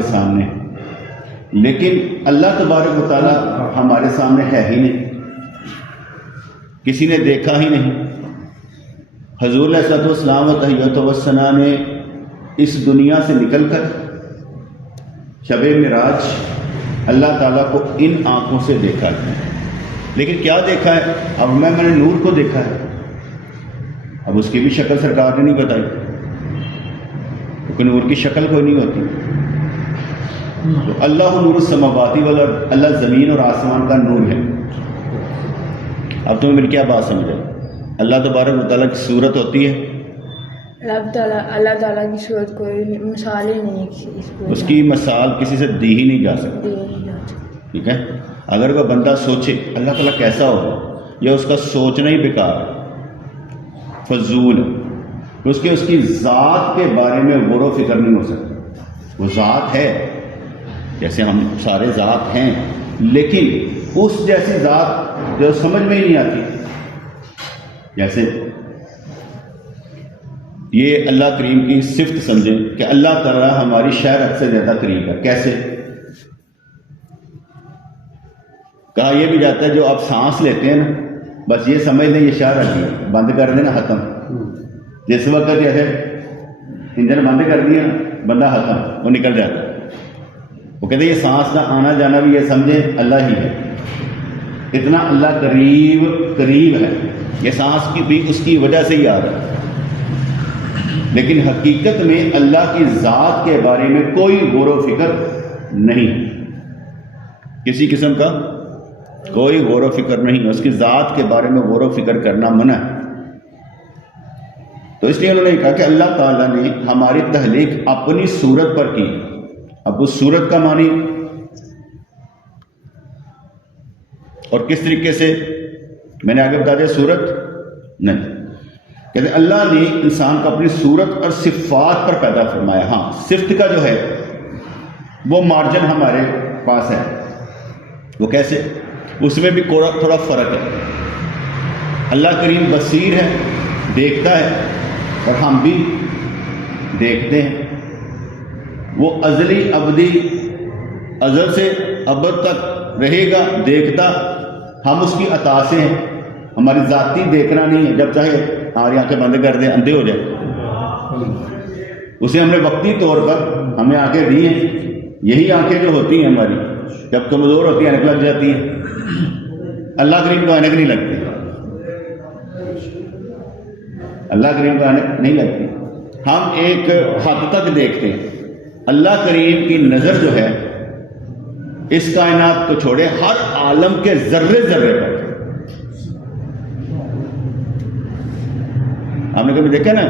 کے سامنے، لیکن اللہ تبارک و تعالیٰ ہمارے سامنے ہے ہی نہیں، کسی نے دیکھا ہی نہیں۔ حضور علیہ الصلوۃ والسلام و تحیۃ والثناء نے اس دنیا سے نکل کر شب معراج اللہ تعالیٰ کو ان آنکھوں سے دیکھا ہے، لیکن کیا دیکھا ہے؟ اب میں نے نور کو دیکھا ہے، اب اس کی بھی شکل سرکار نے نہیں بتائی، کیونکہ نور کی شکل کوئی نہیں ہوتی۔ تو اللہ نور السماوات والارض، اللہ زمین اور آسمان کا نور ہے۔ اب تمہیں میری کیا بات سمجھ آئی؟ اللہ تبارک و تعالیٰ کی صورت ہوتی ہے، اللہ تعالیٰ کی صورت کوئی مثال ہی نہیں ہے اس کی مثال کسی سے دی ہی نہیں جا سکتی، ٹھیک ہے؟ اگر کوئی بندہ سوچے اللہ تعالیٰ کیسا ہوگا، یا اس کا سوچنا ہی بیکار ہے، فضول ہے، اس کی ذات کے بارے میں غور و فکر نہیں ہو سکتا۔ وہ ذات ہے، جیسے ہم سارے ذات ہیں، لیکن اس جیسی ذات جو سمجھ میں ہی نہیں آتی۔ جیسے یہ اللہ کریم کی صفت سمجھیں کہ اللہ تعالیٰ ہماری شہرت سے زیادہ قریب ہے۔ کیسے؟ کہا یہ بھی جاتا ہے جو آپ سانس لیتے ہیں نا، بس یہ سمجھ لیں یہ شہرت ہے، بند کر دینا ختم۔ جس وقت جیسے انجن بند کر دیا بندہ ختم، وہ نکل جاتا ہے۔ وہ کہتے ہیں یہ سانس کا آنا جانا بھی یہ سمجھیں اللہ ہی ہے، اتنا اللہ قریب ہے، یہ سانس کی بھی اس کی وجہ سے ہی آ رہا ہے۔ لیکن حقیقت میں اللہ کی ذات کے بارے میں کوئی غور و فکر نہیں، کسی قسم کا کوئی غور و فکر نہیں، اس کی ذات کے بارے میں غور و فکر کرنا منع ہے۔ تو اس لیے انہوں نے کہا کہ اللہ تعالیٰ نے ہماری تخلیق اپنی صورت پر کی۔ اب اس صورت کا معنی اور کس طریقے سے میں نے آگے بتا دیا، صورت نہیں، کہتے ہیں اللہ نے انسان کو اپنی صورت اور صفات پر پیدا فرمایا۔ ہاں، صفت کا جو ہے وہ مارجن ہمارے پاس ہے، وہ کیسے؟ اس میں بھی تھوڑا فرق ہے۔ اللہ کریم بصیر ہے، دیکھتا ہے، اور ہم بھی دیکھتے ہیں۔ وہ ازلی ابدی، ازل سے ابد تک رہے گا دیکھتا، ہم اس کی عطا سے ہیں، ہماری ذاتی دیکھنا نہیں ہے، جب چاہے ہماری آنکھیں بند کر دیں اندھے ہو جائیں۔ اسے ہم نے وقتی طور پر ہمیں آنکھیں دی ہیں، یہی آنکھیں جو ہوتی ہیں ہماری جب کمزور ہوتی ہیں، اینک لگ جاتی ہیں۔ اللہ کریم کو اینک نہیں لگتی، اللہ کریم کو اینک نہیں لگتی، ہم ایک حد تک دیکھتے ہیں۔ اللہ کریم کی نظر جو ہے اس کائنات کو چھوڑے ہر عالم کے ذرے ذرے پر۔ آپ نے کبھی دیکھا نا،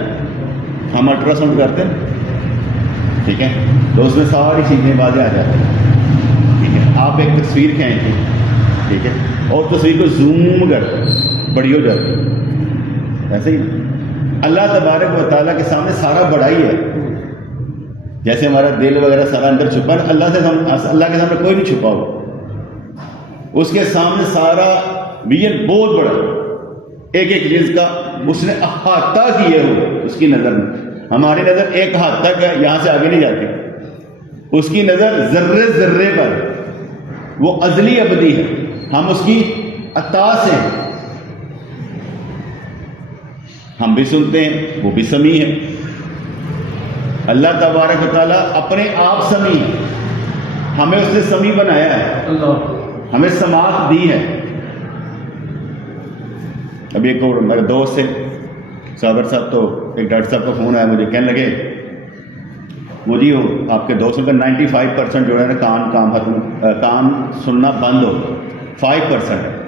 ہم الٹرا ساؤنڈ کرتے ہیں، ٹھیک ہے، تو اس میں ساری چیزیں واضح آ جاتی ہیں، ٹھیک ہے۔ آپ ایک تصویر کھینچیں، ٹھیک ہے، اور تصویر کو زوم کر بڑی ہو جاتی ہے، ایسے ہی اللہ تبارک و تعالیٰ کے سامنے سارا بڑا ہی ہے۔ جیسے ہمارا دل وغیرہ سارا اندر چھپا ہے، اللہ کے سامنے کوئی نہیں چھپا ہوا، اس کے سامنے سارا ویژن بہت بڑا، ایک ایک چیز کا اس نے احاطہ کیے ہوئے اس کی نظر میں۔ ہماری نظر ایک ہاتھ تک ہے، یہاں سے آگے نہیں جاتی، اس کی نظر ذرے ذرے پر، وہ ازلی ابدی ہے، ہم اس کی عطا سے ہیں، ہم بھی سنتے ہیں، وہ بھی سمیع ہے۔ اللہ تبارک و تعالیٰ اپنے آپ سمیع ہے، ہمیں اس نے سمیع بنایا ہے، ہمیں سماعت دی ہے۔ ابھی ایک اور میرے دوست سے صابر صاحب، تو ایک ڈاکٹر صاحب کا فون آیا مجھے، کہنے لگے وہ جی ہو آپ کے دوستوں کا 95% جو ہے نا کان سننا بند ہو، 5% ہے۔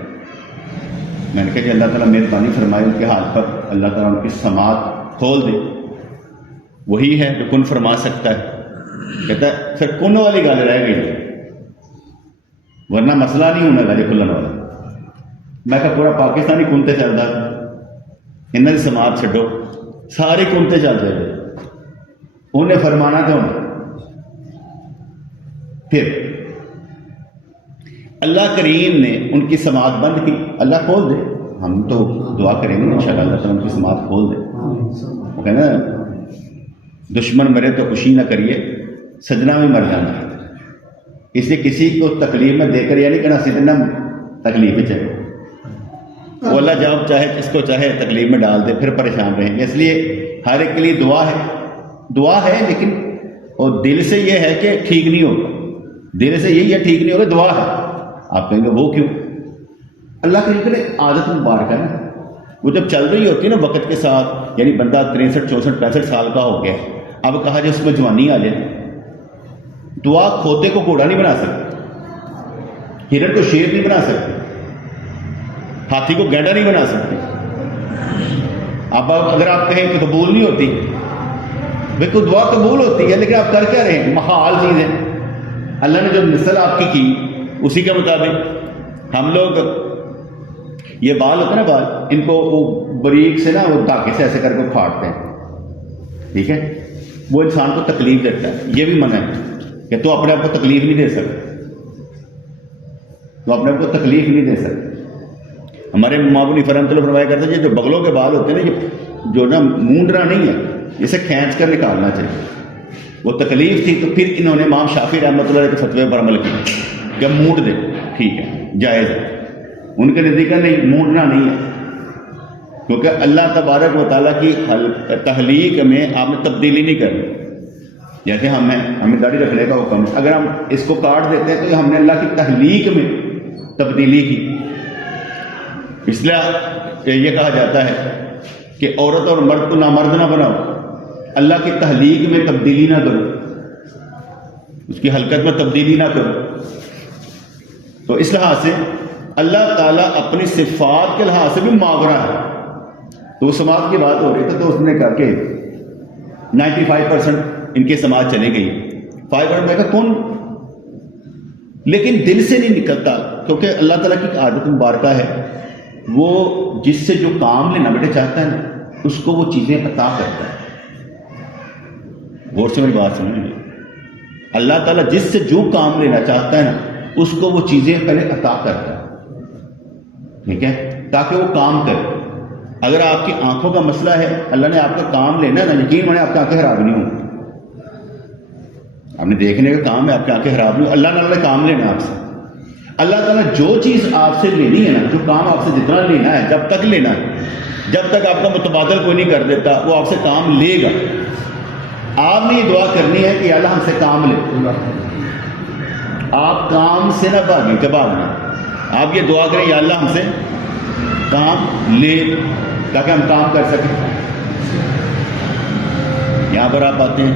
میں نے کہا کہ اللہ تعالیٰ مہربانی فرمائے ان کے حال پر، اللہ تعالیٰ ان کی سماعت کھول دے، وہی ہے جو کن فرما سکتا ہے۔ کہتا ہے پھر کن والی گل رہ گئی، ورنہ مسئلہ نہیں ہونا گا جی کھلن والا۔ میں کہا پورا پاکستانی کنتے چلتا، انہیں سماعت چھڈو، سارے کنتے چل جائے، انہیں فرمانا تو ہونا۔ پھر اللہ کریم نے ان کی سماعت بند کی، اللہ کھول دے، ہم تو دعا کریں گے انشاءاللہ اللہ تعالیٰ ان کی سماعت کھول دے۔ وہ کہنا دشمن مرے تو خوشی نہ کریے، سجنا بھی مر جانا. اس لیے کسی کو تکلیف میں دے کر یہ نہیں کہنا سجنا تکلیف ہی چاہے. وہ اللہ جب چاہے جس کو چاہے تکلیف میں ڈال دے، پھر پریشان رہیں گے. اس لیے ہر ایک کے لیے دعا ہے لیکن اور دل سے یہ ہے کہ ٹھیک نہیں ہوگا، دل سے یہی ہے ٹھیک نہیں ہوگا، دعا ہے. آپ کہیں گے وہ کیوں؟ اللہ کے لیے عادت مبارک ہے نا، وہ جب چل رہی ہوتی ہے نا وقت کے ساتھ، یعنی بندہ 63 64 65 سال کا ہو گیا، اب کہا جائے اس میں جوانی آ جائے. دعا کھوتے کو گھوڑا نہیں بنا سکتی، ہرن کو شیر نہیں بنا سکتی، ہاتھی کو گینڈا نہیں بنا سکتی. اب اگر آپ کہیں کہ قبول نہیں ہوتی، بالکل دعا قبول ہوتی ہے لیکن آپ کر کیا رہے ہیں؟ محال چیزیں. اللہ نے جو نسل آپ کی اسی کے مطابق ہم لوگ یہ بال ہوتے ہیں نا، بال ان کو وہ بریک سے نا وہ دھاگے سے ایسے کر کے پھاڑتے ہیں، ٹھیک ہے؟ وہ انسان کو تکلیف دیتا ہے. یہ بھی منع ہے کہ تو اپنے آپ کو تکلیف نہیں دے سکتے، تو اپنے آپ کو تکلیف نہیں دے سکتے. ہمارے امام حنیفہ رحمۃ اللہ فرمایا کرتے ہیں جو بغلوں کے بال ہوتے ہیں نا، یہ جو نا مونڈنا نہیں ہے، اسے کھینچ کر نکالنا چاہیے. وہ تکلیف تھی تو پھر انہوں نے امام شافعی رحمۃ اللہ کے فتوے پر عمل کیا کہ مونڈ دے، ٹھیک ہے، جائز ہے. ان کے نزدیک نہیں، مونڈنا نہیں ہے، کیونکہ اللہ تبارک و تعالیٰ کی تخلیق میں آپ نے تبدیلی نہیں کرنی. جیسے ہمیں داڑھی رکھنے کا حکم ہے، اگر ہم اس کو کاٹ دیتے ہیں تو ہم نے اللہ کی تخلیق میں تبدیلی کی. اس لیے یہ کہا جاتا ہے کہ عورت اور مرد کو نامرد نہ بناؤ، اللہ کی تخلیق میں تبدیلی نہ کرو، اس کی حرکت میں تبدیلی نہ کرو. تو اس لحاظ سے اللہ تعالیٰ اپنی صفات کے لحاظ سے بھی ماورا ہے. تو وہ سماعت کی بات ہو رہی تھی تو اس نے کہا کہ 95% ان کی سماعت چلی گئی، 5% میں کہا کون، لیکن دل سے نہیں نکلتا، کیونکہ اللہ تعالیٰ کی عادت مبارکہ ہے، وہ جس سے جو کام لینا بیٹے چاہتا ہے نا اس کو وہ چیزیں عطا کرتا ہے. غور سے میری بات سمجھ لیجیے، اللہ تعالیٰ جس سے جو کام لینا چاہتا ہے نا اس کو وہ چیزیں پہلے عطا کرتا ہے، ٹھیک ہے، تاکہ وہ کام کرے. اگر آپ کی آنکھوں کا مسئلہ ہے، اللہ نے آپ کا کام لینا ہے نا، یقین مانے آپ کی آنکھیں خراب نہیں ہوں، آپ نے دیکھنے کا کام ہے، آپ کی آنکھیں خراب نہیں ہوں، اللہ تعالیٰ نے کام لینا آپ سے. اللہ تعالیٰ جو چیز آپ سے لینی ہے نا، جو کام آپ سے جتنا لینا ہے، جب تک لینا ہے، جب تک آپ کا متبادل کوئی نہیں کر دیتا، وہ آپ سے کام لے گا. آپ نے یہ دعا کرنی ہے کہ اللہ ہم سے کام لے. آپ کام سے نہ بھاگیں کہ بھاگنا، آپ یہ دعا کریں یا اللہ ہم سے کام لے تاکہ ہم کام کر سکیں. یہاں پر آپ آتے ہیں،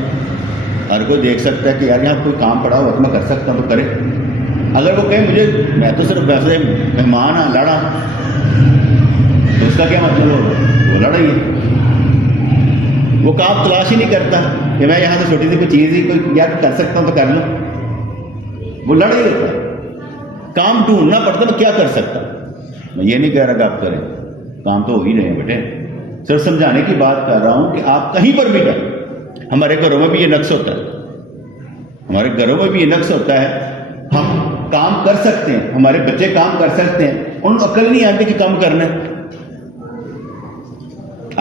ہر کوئی دیکھ سکتا ہے کہ یار یہاں کوئی کام پڑا ہوا تو میں کر سکتا ہوں تو کرے. اگر وہ کہیں مجھے میں تو صرف ویسے مہمان ہاں، لڑا، تو اس کا کیا مطلب ہوگا؟ وہ لڑا ہی ہے، وہ کام تلاش ہی نہیں کرتا کہ میں یہاں سے چھوٹی سی کوئی چیز ہی کوئی یار کر سکتا ہوں تو کر لوں، وہ لڑ ہی ہوتا ہے. کام ڈھونڈنا پڑتا ہے، میں کیا کر سکتا. میں یہ نہیں کہہ رہا کہ آپ کریں، کام تو ہو ہی رہے ہیں بیٹے، صرف سمجھانے کی بات کر رہا ہوں کہ آپ کہیں پر بھی جائیں. ہمارے گھروں میں بھی یہ نقص ہوتا ہے، ہمارے گھروں میں بھی یہ نقص ہوتا ہے. ہم کام کر سکتے ہیں، ہمارے بچے کام کر سکتے ہیں، ان کو عقل نہیں آتی کہ کام کرنا ہے.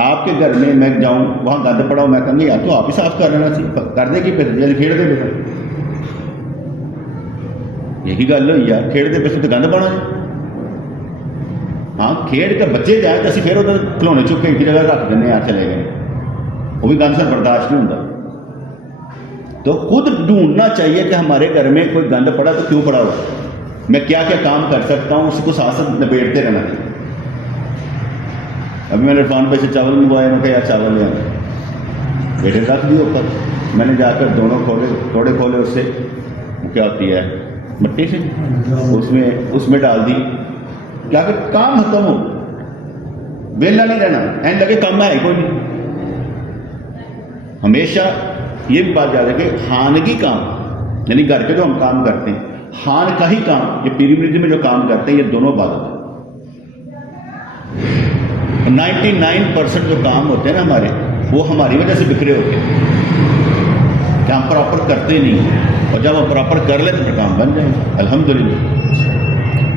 آپ کے گھر میں جاؤں وہاں گند پڑا ہوں، میں کہوں گا یار تو آپ ہی صاف کر لینا چاہیے، کر دے گی پھر کھیڑ دے بیٹا. یہی گل ہوئی یار، کھیڑ دے پھر تو گند پڑا ہے. ہاں کھیڑ کے بچے جائیں تو اسی پھر ادھر کھلونے چک کے ایک جگہ رکھ دینے یار چلے گئے، وہ بھی گند سے برداشت نہیں ہوتا. تو خود ڈھونڈنا چاہیے کہ ہمارے گھر میں کوئی گند پڑا تو کیوں پڑا ہوا، میں کیا کیا کام کر سکتا ہوں، اس کو ساتھ ساتھ نبیڑتے رہنا چاہیے. ابھی میں نے عرفان بھائی سے چاول منگوایا، میں کہا یار چاول لے آنا، بیٹے رکھ دیے اوپر. میں نے جا کر دونوں کھولے، تھوڑے کھولے، اس سے کیا ہوتی ہے مٹی سے اس میں ڈال دی، کیا کہ کام ختم ہو، ویلا نہیں رہنا. اینڈ لگے کام ہے کوئی نہیں. ہمیشہ یہ بھی بات یاد ہے کہ خانگی کام، یعنی گھر کے جو ہم کام کرتے ہیں، خان کا ہی کام، یہ پیری مریضی میں جو کام کرتے ہیں، یہ دونوں عبادت ہے. 99% جو کام ہوتے ہیں نا ہمارے، وہ ہماری وجہ سے بکھرے ہوتے ہیں کہ ہم پراپر کرتے نہیں، اور جب ہم پراپر کر لیں تو کام بن جائیں گے الحمدللہ.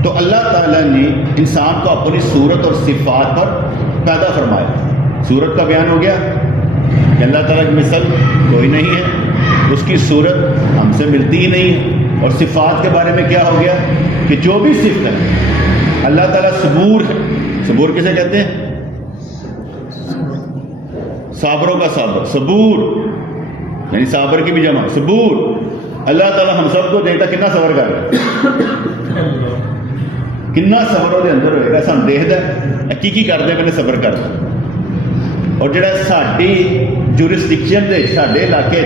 تو اللہ تعالیٰ نے انسان کو اپنی صورت اور صفات پر پیدا فرمایا. صورت کا بیان ہو گیا کہ اللہ تعالیٰ کی مثل کوئی نہیں ہے، اس کی صورت ہم سے ملتی ہی نہیں ہے. اور صفات کے بارے میں کیا ہو گیا کہ جو بھی صفت ہے اللہ تعالیٰ صبور ہے. صبور کسے کہتے ہیں؟ صابروں کا صابر، صبور یعنی صابر کی بھی جمع صبور. اللہ تعالیٰ ہم سب کو دیکھتا کتنا صبر کر رہا ہے، کتنا صبر دے اندر ہوئے گا. سن دیکھتا کی کرتے پہلے صبر کر. اور جڑا ساری جورسڈکشن دے سارے علاقے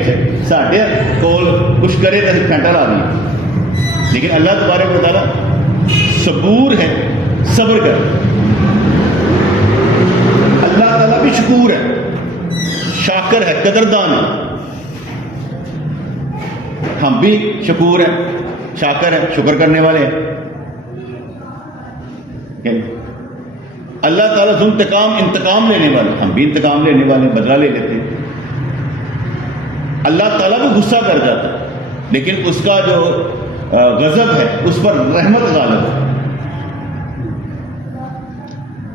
سارے کول کچھ کرے تو گھنٹہ لا دیں، لیکن اللہ تبارک و تعالیٰ صبور ہے، صبر کر. اللہ تعالیٰ بھی شکور ہے، شاکر ہے، قدردان ہے. ہم بھی شکور ہیں، شاکر ہیں، شکر کرنے والے ہیں. اللہ تعالیٰ انتقام لینے والے، ہم بھی انتقام لینے والے، بدلہ لے لیتے ہیں. اللہ تعالیٰ بھی غصہ کر جاتا ہے، لیکن اس کا جو غضب ہے اس پر رحمت غالب ہے.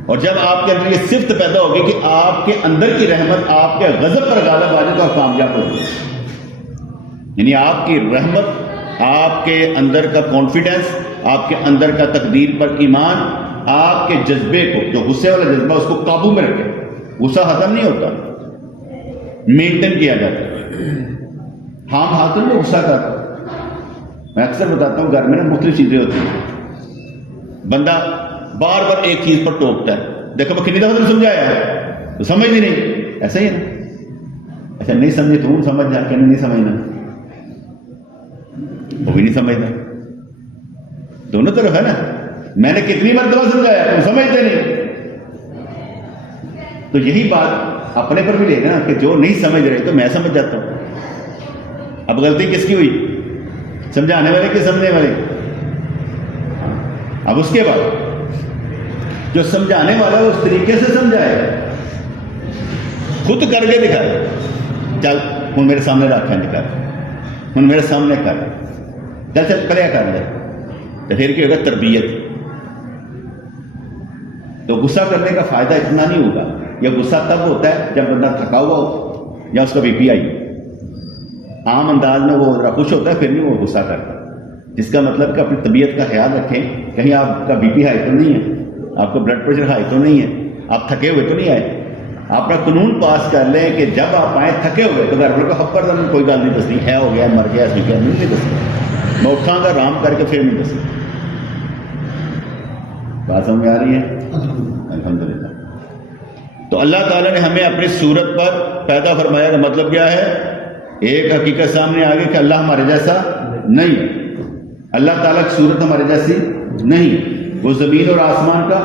اور جب آپ کے اندر یہ صفت پیدا ہوگی کہ آپ کے اندر کی رحمت آپ کے غضب پر غالب آ جائے تو آپ کامیاب ہوگی. یعنی آپ کی رحمت، آپ کے اندر کا کانفیڈنس، آپ کے اندر کا تقدیر پر ایمان، آپ کے جذبے کو، جو غصے والا جذبہ اس کو قابو میں رکھے. غصہ ختم نہیں ہوتا، مینٹین کیا جاتا ہے. ہم ہاتھوں میں غصہ کرتا. میں اکثر بتاتا ہوں گھر میں نا مختلف چیزیں ہوتی ہیں، بندہ بار بار ایک چیز پر ٹوکتا ہے. دیکھو میں کتنی دفعہ تمہیں سمجھایا ہے تو سمجھتی نہیں. ایسا ہی ہے نا، ایسا نہیں سمجھے تم سمجھ جا کے نہیں سمجھنا، وہ بھی نہیں سمجھتا. دونوں طرف ہے نا. میں نے کتنی مرتبہ سمجھایا تم سمجھتے نہیں. تو یہی بات اپنے پر بھی لے نا کہ جو نہیں سمجھ رہے تو میں سمجھ جاتا ہوں. اب غلطی کس کی ہوئی؟ سمجھانے والے کہ سمجھنے والے؟ اب اس کے بعد جو سمجھانے والا اس طریقے سے سمجھائے، خود کر کے دکھائے. چل ہوں میرے سامنے رکھ ہے نکال، ہوں میرے سامنے کر، چل چل کریا کر لے. تو پھر کیا ہوگا؟ تربیت. تو غصہ کرنے کا فائدہ اتنا نہیں ہوگا. یہ غصہ تب ہوتا ہے جب بندہ تھکا ہوا ہو یا اس کا بی پی آئی. عام انداز میں وہ ذرا خوش ہوتا ہے پھر نہیں وہ غصہ کرتا. جس کا مطلب کہ اپنی طبیعت کا خیال رکھیں، کہیں آپ کا بی پی ہائی تو نہیں ہے، آپ کا بلڈ پریشر ہائی تو نہیں ہے، آپ تھکے ہوئے تو نہیں آئے. آپ اپنا قانون پاس کر لیں کہ جب آپ آئیں تھکے ہوئے تو گھر والوں کو حق کر دیں، کوئی گل نہیں دسنی ہے، ہو گیا مر گیا اس میں کیا نہیں دسنی، میں اٹھاں گا آرام کر کے پھر نہیں دسنی. بات سمجھ میں آ رہی ہے؟ الحمدللہ. تو اللہ تعالیٰ نے ہمیں اپنی صورت پر پیدا فرمایا کا مطلب کیا ہے؟ ایک حقیقت سامنے آ گئی کہ اللہ ہمارے جیسا نہیں ہے. اللہ تعالیٰ کی صورت ہمارے جیسی نہیں. وہ زمین اور آسمان کا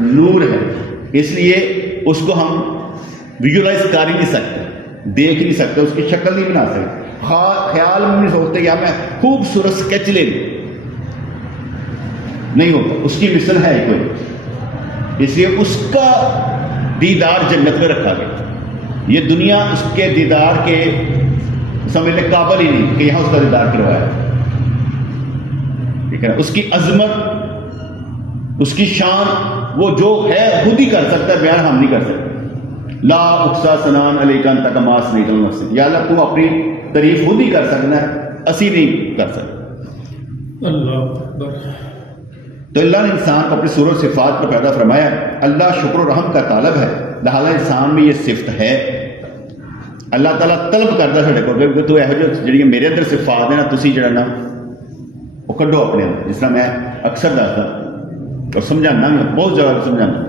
نور ہے، اس لیے اس کو ہم ویژولائز کر ہی نہیں سکتے، دیکھ نہیں سکتے، اس کی شکل نہیں بنا سکتے. خیال میں نہیں سوچتے کہ ہمیں خوبصورت اسکیچ لے لیں، نہیں ہوتا. اس کی مثل ہے کوئی. اس لیے اس کا دیدار جنت میں رکھا گیا. یہ دنیا اس کے دیدار کے سمجھنے قابل ہی نہیں کہ یہاں اس کا دیدار کروایا. ٹھیک ہے نا. اس کی عظمت، اس کی شان، وہ جو ہے خود ہی کر سکتا ہے، بیان ہم نہیں کر سکتے. لا اقصا ثناء علیک انت کما اثنیت علی نفسک. یا اللہ تو اپنی تعریف خود ہی کر سکنا ہے، اسی نہیں کر سکتے. اللہ اکبر. تو اللہ نے انسان کو اپنی صورت صفات پر پیدا فرمایا. اللہ شکر و رحم کا طالب ہے، لہٰذا انسان میں یہ صفت ہے. اللہ تعالیٰ طلب کرتا ساڈے کو کہ تو یہو جہاں میرے اندر صفات ہیں نا تسی جڑا نا وہ کڈو اپنے اندر. جس طرح میں اکثر دستا اور سمجھانا بھی، بہت جگہ سمجھانا.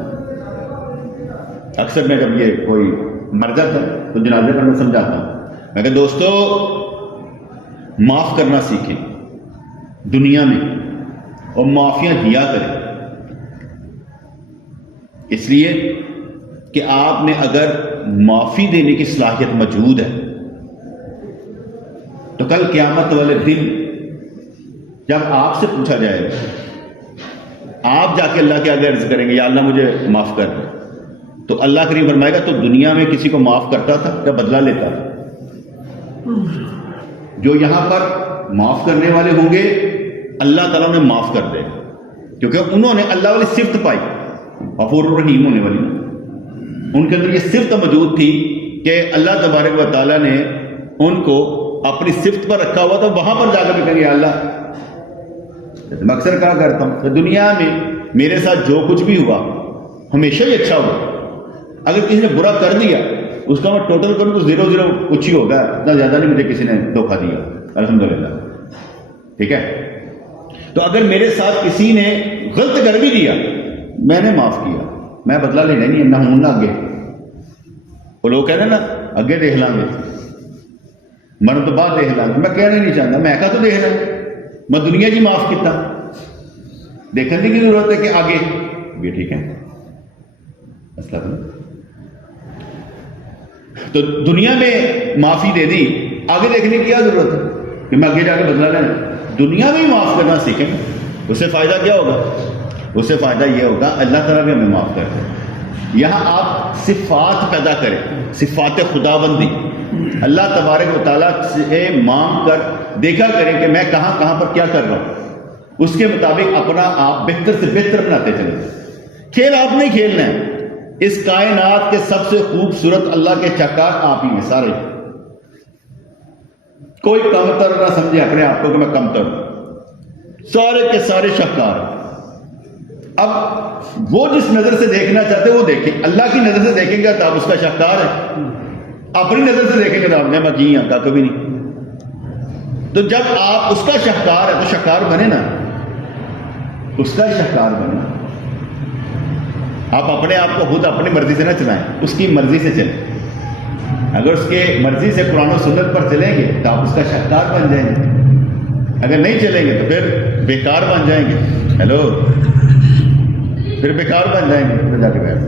اکثر میں جب یہ کوئی مر جاتا ہے تو جنازے پر میں سمجھاتا ہوں، میں کہ دوستو معاف کرنا سیکھیں دنیا میں، اور معافیاں دیا کریں. اس لیے کہ آپ میں اگر معافی دینے کی صلاحیت موجود ہے تو کل قیامت والے دن جب آپ سے پوچھا جائے گا، آپ جا کے اللہ کے آگے عرض کریں گے یا اللہ مجھے معاف کر دے، تو اللہ کریم فرمائے گا تو دنیا میں کسی کو معاف کرتا تھا یا بدلہ لیتا تھا؟ جو یہاں پر معاف کرنے والے ہوں گے اللہ تعالیٰ نے معاف کر دے گا، کیونکہ انہوں نے اللہ والی صفت پائی، غفور الرحیم ہونے والی. ان کے اندر یہ صفت موجود تھی کہ اللہ تبارک و تعالیٰ نے ان کو اپنی صفت پر رکھا ہوا تو وہاں پر جا کر بھی کہیں یا اللہ، میں اکثر کہا کرتا ہوں کہ دنیا میں میرے ساتھ جو کچھ بھی ہوا ہمیشہ ہی اچھا ہوا. اگر کسی نے برا کر دیا اس کا میں ٹوٹل کروں تو 0 کچھ ہی ہوگا، اتنا زیادہ نہیں مجھے کسی نے دھوکہ دیا الحمدللہ. ٹھیک ہے، تو اگر میرے ساتھ کسی نے غلط کر بھی دیا میں نے معاف کیا، میں بدلہ لینا نہیں، نہ ہوں نہ آگے. وہ لوگ کہہ رہے ہیں نا اگے دیکھ لیں گے، مرن تو بعد دیکھ لیں گے. میں کہنا نہیں چاہتا، میں کہا تو دیکھ لیں، میں دنیا جی معاف کیتا، دیکھنے کی ضرورت ہے کہ آگے یہ ٹھیک ہے. تو دنیا میں معافی دے دی، آگے دیکھنے کی کیا ضرورت ہے کہ میں آگے جا کے بدلا لینا. دنیا میں ہی معاف کرنا سیکھیں، اس سے فائدہ کیا ہوگا؟ اس سے فائدہ یہ ہوگا اللہ تعالیٰ بھی ہمیں معاف کرتے ہیں. یہاں آپ صفات پیدا کریں، صفات خدا بندی. اللہ تبارک و تعالیٰ سے مانگ کر دیکھا کریں کہ میں کہاں کہاں پر کیا کر رہا ہوں، اس کے مطابق اپنا آپ بہتر سے بہتر بناتے چلیں. کھیل آپ نہیں کھیلنا ہے، اس کائنات کے سب سے خوبصورت اللہ کے شاہکار آپ ہی ہیں سارے. کوئی کمتر نہ سمجھے اپنے آپ کو کہ میں کمتر ہوں، سارے کے سارے شاہکار. اب وہ جس نظر سے دیکھنا چاہتے وہ دیکھیں، اللہ کی نظر سے دیکھیں گے تو آپ اس کا شاہکار ہے، اپنی نظر سے دیکھیں گے تو آپ نے میں کی ہوں کا کبھی نہیں. تو جب آپ اس کا شاہکار ہے تو شاہکار بنے نا، اس کا شاہکار بنے. آپ اپنے آپ کو خود اپنی مرضی سے نہ چلائیں، اس کی مرضی سے چلیں. اگر اس کے مرضی سے قرآن و سنت پر چلیں گے تو آپ اس کا شاہکار بن جائیں گے، اگر نہیں چلیں گے تو پھر بیکار بن جائیں گے. ہیلو، پھر بیکار بن جائیں گے. پھر جا کے بیٹھ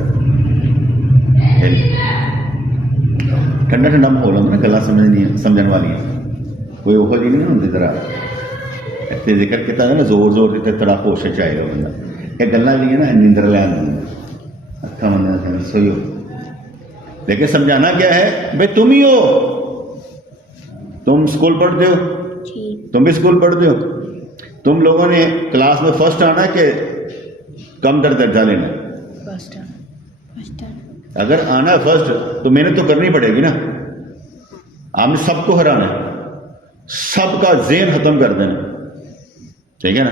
ٹھنڈا ٹھنڈا ماحول ہوتا نا، گلا سمجھنے والی کوئی وہ جی نہیں ہوتی طرح اتنے ذکر کیا نا زور زور سے تڑا ہوش چاہے گا بندہ. یہ گلا بھی ہے نا نیندر لین اکھا بندہ سوئی ہو، لیکن سمجھانا کیا ہے بھائی تم ہی ہو. تم اسکول پڑھتے ہو، تم بھی اسکول پڑھتے ہو، تم لوگوں نے کلاس میں فرسٹ آنا کہ کم در درجہ لینا؟ اگر آنا فرسٹ تو محنت تو کرنی پڑے گی نا. آپ نے سب کو ہرانا ہے، سب کا ذہن ختم کر دینا، ٹھیک ہے نا.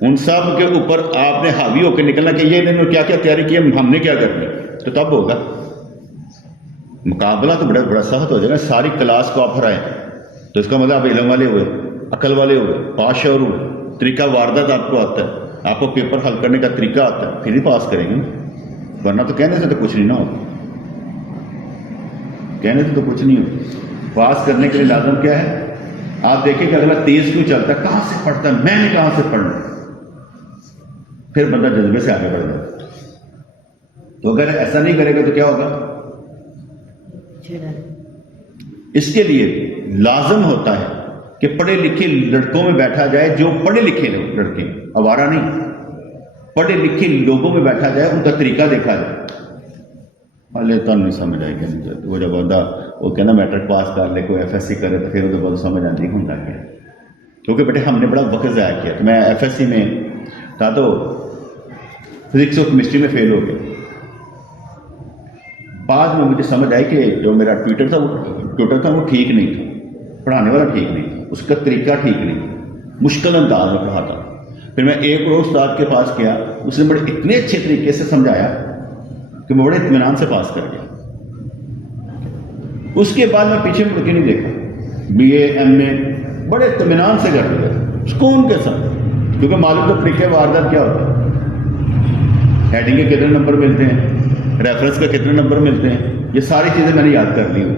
ان سب کے اوپر آپ نے حاوی ہو کے نکلنا کہ یہ انہوں نے کیا کیا تیاری کی، ہم نے کیا کرنی، تو تب ہوگا. مقابلہ تو بڑا سخت ہو جائے گا. ساری کلاس کو آپ ہرائیں تو اس کا مطلب آپ علم والے ہوئے، عقل والے ہوئے، پاس شعور ہوئے، طریقہ واردات آپ کو آتا ہے، آپ کو پیپر حل کرنے کا طریقہ آتا ہے، پھر ہی پاس کریں گے. ورنہ تو کہنے سے تو کچھ نہیں نہ ہوگا، کہنے سے تو کچھ نہیں ہوگا. پاس کرنے کے لیے لازم کیا ہے؟ آپ دیکھیں کہ اگلا تیز کیوں چلتا ہے، کہاں سے پڑھتا ہے، میں نے کہاں سے پڑھنا، پھر بندہ جذبے سے آگے بڑھ جائے. تو اگر ایسا نہیں کرے گا تو کیا ہوگا؟ اس کے لیے لازم ہوتا ہے کہ پڑھے لکھے لڑکوں میں بیٹھا جائے، جو پڑھے لکھے لڑکے، آوارہ نہیں، پڑھے لکھے لوگوں میں بیٹھا جائے، ان کا طریقہ دیکھا جائے. تو نہیں سمجھ آئے گا. وہ جب بندہ وہ کہنا میٹرک پاس کر لے، کوئی ایف ایس سی کرے تو پھر وہ بہت سمجھ آتی ہوں کیا. کیونکہ بیٹے ہم نے بڑا وقت ضائع کیا. تو میں ایف ایس سی میں تھا تو فزکس اور کیمسٹری میں فیل ہو گیا. بعد میں مجھے سمجھ آئی کہ جو میرا ٹیوٹر تھا وہ ٹھیک نہیں تھا، پڑھانے والا ٹھیک نہیں تھا، اس کا طریقہ ٹھیک نہیں تھا، مشکل انداز میں پڑھاتا. پھر میں ایک اور استاد کے پاس گیا، اس نے بڑے اتنے اچھے طریقے سے سمجھایا کہ میں بڑے اطمینان سے پاس کر گیا. اس کے بعد میں پیچھے مڑ کے نہیں دیکھا، بی اے ایم اے بڑے اطمینان سے کر دیا، سکون کے ساتھ. کیونکہ معلوم تو طریقے واردات کیا ہوتا ہے، ہیڈنگ کے کتنے نمبر ملتے ہیں، ریفرنس کے کتنے نمبر ملتے ہیں، یہ ساری چیزیں میں نے یاد کر لی ہوں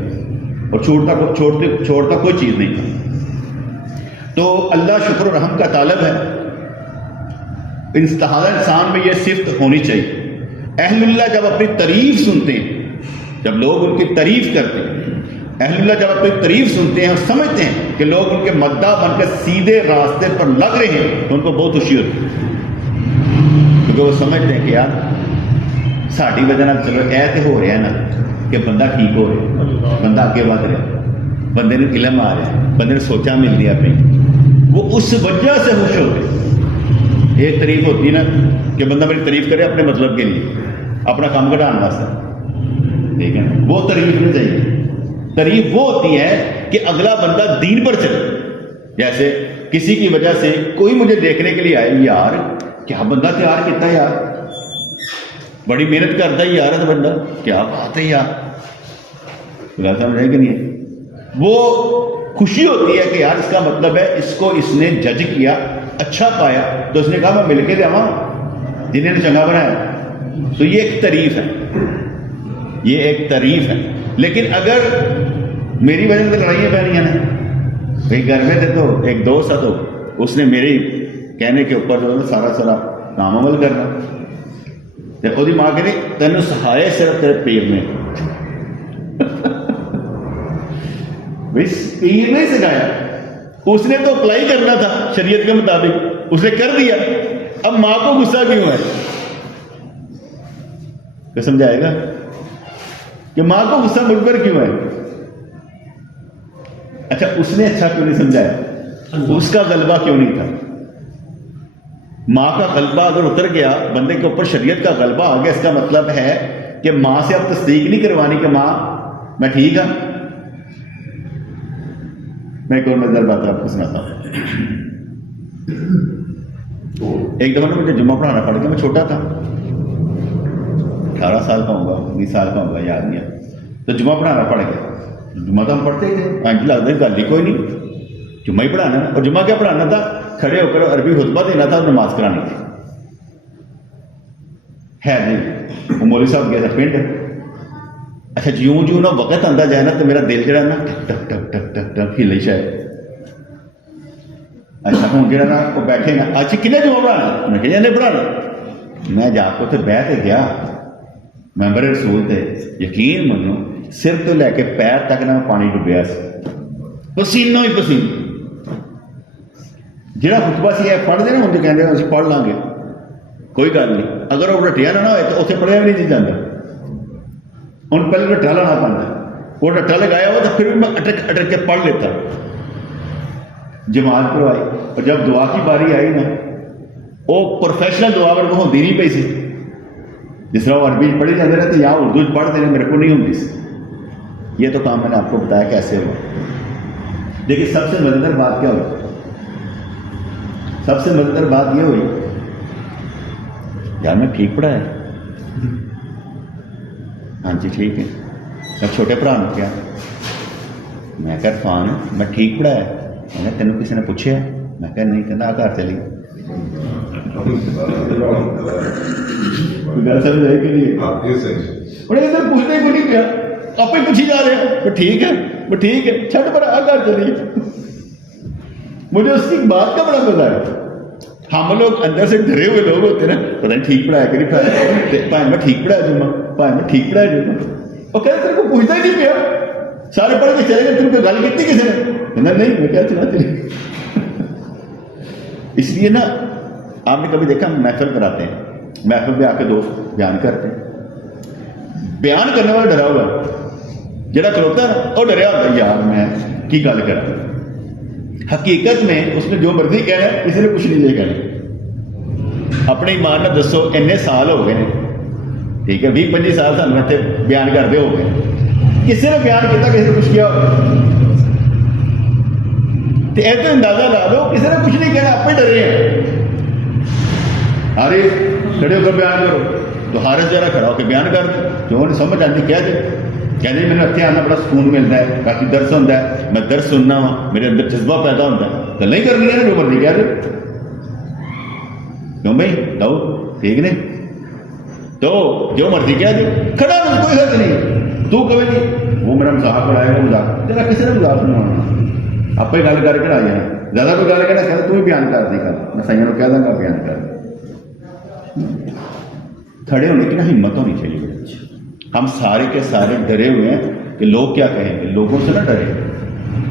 اور چھوڑتا کوئی چیز نہیں تھا. تو اللہ شکر و رحم کا طالب ہے. انسان میں یہ صفت ہونی چاہیے. اہل اللہ جب اپنی تعریف سنتے ہیں، جب لوگ ان کی تعریف کرتے ہیں، اہل اللہ جب اپنی تعریف سنتے ہیں اور سمجھتے ہیں کہ لوگ ان کے مداح بن کے سیدھے راستے پر لگ رہے ہیں تو ان کو بہت خوشی ہوتی ہے. کیونکہ وہ سمجھتے ہیں کہ یار ساری وجہ سے چلو اے تو ہو رہا ہے نا کہ بندہ ٹھیک ہو رہا ہے، بندہ آگے بڑھ رہا ہے، بندے نے علم آ رہا ہے، بندے نے سوچا مل دیا اپنی، وہ اس وجہ سے خوش ہوتے ہیں. ایک تعریف ہوتی ہے نا کہ بندہ میری تعریف کرے اپنے مطلب کے لیے، اپنا کام کٹانے واسطے، ٹھیک ہے نا، وہ تعریف نہیں چاہیے. تعریف وہ ہوتی ہے کہ اگلا بندہ دین پر چلے. جیسے کسی کی وجہ سے کوئی مجھے دیکھنے کے لیے آئے, یار کیا بندہ تیار کیتا ہے یار, بڑی محنت کرتا ہے یار تو بندہ, کیا بات ہے یار, بلا سمجھ رہے کہ نہیں ہے. وہ خوشی ہوتی ہے کہ یار اس کا مطلب ہے اس کو اس نے جج کیا, اچھا پایا, تو اس نے کہا میں مل کے دیا جنہیں نے چنگا بنایا. تو یہ ایک تعریف ہے, یہ ایک تعریف ہے. لیکن اگر میری وجہ سے لڑائیاں پہ رہی ہیں بھائی گھر میں تھے تو ایک دوست تھا, تو اس نے میرے کہنے کے اوپر جو ہے سارا کام عمل کرنا, وہی ماں کہتی تینوں سہارے صرف تیرے پیر میں. بھائی پیر نہیں سکھایا, اس نے تو اپلائی کرنا تھا شریعت کے مطابق, اس نے کر دیا. اب ماں کو غصہ کیوں ہے, کہ سمجھائے گا کہ ماں کو غصہ مجھ پر کیوں ہے. اچھا اس نے اچھا کیوں نہیں سمجھایا, اس کا غلبہ کیوں نہیں تھا. ماں کا غلبہ اگر اتر گیا, بندے کے اوپر شریعت کا غلبہ آ گیا, اس کا مطلب ہے کہ ماں سے اب تصدیق نہیں کروانی کہ ماں میں ٹھیک ہوں. میں ایک اور مزیدار بات آپ کو سناتا ہوں. ایک دفعہ مجھے جمعہ پڑھانا پڑ گیا, میں چھوٹا تھا, 18 سال کا ہوگا, 19 سال کا ہوگا, یاد نہیں ہے. تو جمعہ پڑھانا پڑ گیا. جمعہ تو ہم پڑھتے ہی تھے, آج لگتا ہے گل ہی کوئی نہیں, جمعہ ہی پڑھانا. اور جمعہ کیا پڑھانا تھا, کھڑے ہو کر عربی خطبہ دینا تھا اور نماز کرانی تھی. ہے نہیں, وہ مولوی صاحب گیا تھا پنڈ. اچھا جیوں نا وقت آتا جائے نا تو میرا دل جڑا نا ٹک ٹک ٹک ٹک ٹک ٹک ہل شاید. اچھا ہوں جا نا وہ بیٹھے نا, اچھا کنے جمعہ پڑھانا, میں کہ نہیں پڑھانا. میں جا کے اتنے بہ کے گیا, ممبر رسول تھے, یقین منو سر تو لے کے پیر تک نہ پانی ڈبیا, پسینہ ہی پسینہ. جہاں خطبہ سی ہے پڑھ دے نا, ہوں کہتے ہیں اسی پڑھ لیں گے کوئی گل نہیں. اگر وہ رٹیا نہ ہوئے تو اتنے پڑھیا بھی نہیں جاتا. ہوں پہلے رٹا لانا پڑتا, وہ رٹا لگایا ہوا تو پھر بھی میں اٹک اٹک کے پڑھ لیتا. جماعت کروائی, اور جب دعا کی باری آئی نا, وہ پروفیشنل دعا پر وہ ہوتی نہیں پی سی. جس طرح وہ عربی پڑھی جاتے رہتے, یا اردو پڑھ دینے, میرے کو نہیں ہوتی سی. یہ تو کام میں نے آپ کو بتایا کیسے ہوا. لیکن سب سے مزیدار بات کیا ہوئی, سب سے مزیدار بات یہ ہوئی, یار میں ٹھیک پڑھایا, ہاں جی ٹھیک ہے. میں چھوٹے بھرا نے کیا, میں کہ عرفان میں ٹھیک پڑھایا. میں نے تینوں کسی نے پوچھا, میں کہ نہیں, کہنا گھر چلی. گل سمجھ آئی کہ نہیں, ادھر پوچھنے کو نہیں پیا, آپ ہی پوچھی جا رہے ہیں. وہ ٹھیک ہے, وہ ٹھیک ہے, چھٹ پر آ گھر چلیے. مجھے اس کی بات کا بڑا مزہ ہے. ہم لوگ اندر سے ڈرے ہوئے لوگ ہوتے ہیں نا, پتہ نہیں ٹھیک پڑھایا کہ نہیں پڑھایا, بھائی میں ٹھیک پڑھایا جمعہ, بھائی میں ٹھیک پڑھایا جمعہ. وہ کہتے تیرے کو پوچھتا ہی نہیں پیا, سارے پڑھ کے چلے گئے, تیرے کو گل کی کسی نے, کہنا نہیں, میں کیا چلا چلے. اس لیے نا آپ نے کبھی دیکھا محفل کراتے ہیں, محفل پہ آ کے دوست بیان کرتے ہیں, بیان کرنے والا ڈرا ہوا ہے, جڑا کھلوتا ہے نا وہ ڈریا ہوتا ہے, یار میں کی گل کرا. حقیقت میں اس نے جو مرضی کہنا ہے, کسی نے کچھ نہیں لے کہنا. اپنے ایمان میں دسو, اتنے سال ہو گئے, ٹھیک ہے, 20-25 سال سانوں اتنے بیان کرتے ہو گئے, کسی نے بیان کیا, کسی نے کچھ کیا ہوگا, تو یہ تو اندازہ لا دو کسی نے کچھ نہیں کہنا, آپ ہی ڈرے ہیں. حارث کھڑے ہو کر بیان کرو, تو حارث ذرا کھڑا ہو کے بیان کر دو, جو انہیں سمجھ آتی کہہ دے, کہتے میں نے اتنے آنا بڑا سکون ملتا ہے, باقی درس ہوتا ہے, میں درس سننا وا, میرے اندر جذبہ پیدا ہوتا ہے. گل نہیں کرنی ہے نا, جو مرضی کہہ دے, کیوں بھائی دو ٹھیک نہیں, تو جو مرضی کہہ دے, کھڑا رہو, کوئی حد نہیں. تو کبھی نہیں وہ میرا مذاق اڑائے گا, مذاق تیرا کسی نے مذاق نہیں ہونا, آپ ہی گل کر کے آ جانا. زیادہ کوئی گل کہنا کہتا تو بھی بیان کر دے گا, میں سائیوں کو کہہ دوں گا بیان کر. کھڑے ہونے کی نا ہمت ہونی چاہیے. ہم سارے کے سارے ڈرے ہوئے ہیں کہ لوگ کیا کہیں گے, لوگوں سے نہ ڈرے,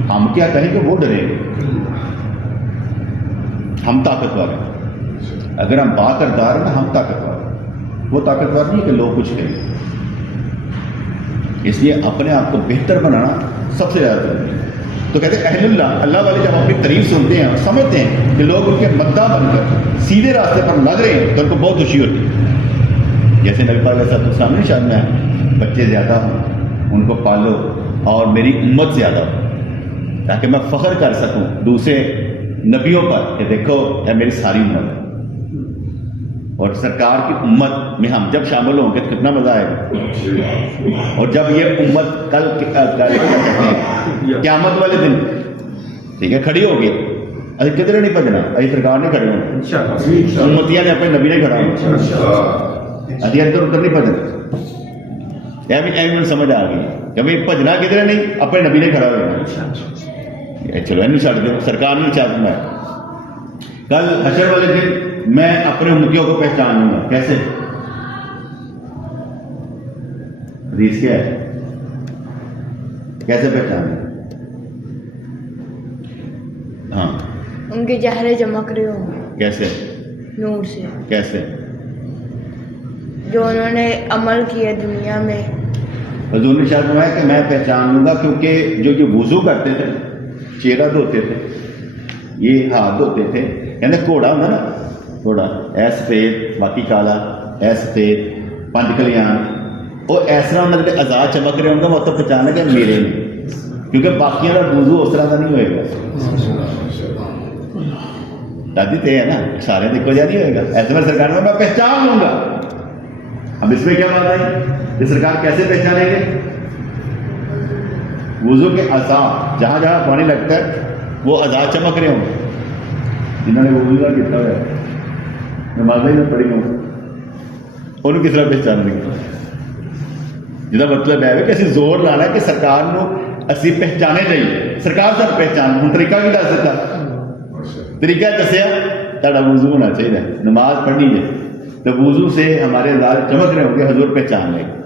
ہم کیا کہیں گے وہ ڈرے گے. ہم طاقتور ہیں, اگر ہم با کردار ہیں ہم طاقتور ہیں, وہ طاقتور نہیں کہ لوگ کچھ کہیں. اس لیے اپنے آپ کو بہتر بنانا سب سے زیادہ ضروری ہے. تو کہتے ہیں اہل اللہ, اللہ والے جب اپنی تعریف سنتے ہیں اور سمجھتے ہیں کہ لوگ ان کے مداح بن کر سیدھے راستے پر لگ رہے ہیں, تو ان کو بہت خوشی ہوتی ہے. جیسے نبی پاک علیہ السلام نے شاید میں بچے زیادہ ہوں, ان کو پالو, اور میری امت زیادہ ہو، تاکہ میں فخر کر سکوں دوسرے نبیوں پر کہ دیکھو یہ میری ساری امت ہے، اور سرکار کی امت میں ہم جب شامل ہوں گے تو کتنا مزہ آئے گا۔ اور جب یہ امت کل قیامت والے دن ٹھیک ہے کھڑی ہوگی، ابھی کدھر نہیں بجنا، ابھی سرکار نہیں کھڑی ہونا، امتیاں نے اپنے نبی نے کھڑا ہونا، ابھی ادھر ادھر نہیں بجنا۔ یہ بھی ایون سمجھ آ گئی کہ بھائی بجنا کدھر نہیں، اپنے نبی نے کھڑا ہونا۔ چلو نہیں چھڑ دو، سرکار نہیں چاہتا میں کل حشر والے دن میں اپنے امتیوں کو پہچانوں گا۔ کیسے؟ حدیث کیا ہے، کیسے پہچانے؟ ہاں ان کے چہرے چمک رہے ہوں گے کیسے؟ نور سے، کیسے؟ جو انہوں نے عمل کیا دنیا میں۔ حضور نے شاید فرمایا کہ میں پہچان لوں گا، کیونکہ جو جو وضو کرتے تھے چہرہ دھوتے تھے، یہ ہاتھ دھوتے تھے، یعنی گھوڑا ہونا نا، گھوڑا اے سفید باقی کالا، اے سفید پنج کلیاں، وہ اس طرح انہوں نے آزاد چمک رہے ہوں گے، وہ تو پہچانا کہ میرے نے، کیونکہ باقیوں کا وضو اس طرح کا نہیں ہوئے گا۔ دادی تے ہے نا، سارے دیکھو جا نہیں ہوئے گا، ایسے میں سرکار میں پہچان لوں گا۔ اب اس میں کیا بات آئی کہ سرکار کیسے پہچانیں گے؟ وضو کے اعضاء جہاں جہاں پانی لگتا ہے وہ اعضاء چمک رہے ہوں گے، جنہوں نے وضو کا کیا ہوا ہے، نمازیں ہی میں پڑھی ہوں، انہوں کس طرح پہچان لیں گے؟ جہاں مطلب ہے کہ اسی زور لانا ہے کہ سرکار نو اسی پہچانے چاہیے، سرکار سب پہچان۔ ہوں طریقہ کی دس دیتا، طریقہ دسیا تھوڑا وضو ہونا چاہیے، نماز پڑھنی ہے تو وضو سے ہمارے اعضاء چمک رہے ہوں گے، حضور پہچان لیں گے۔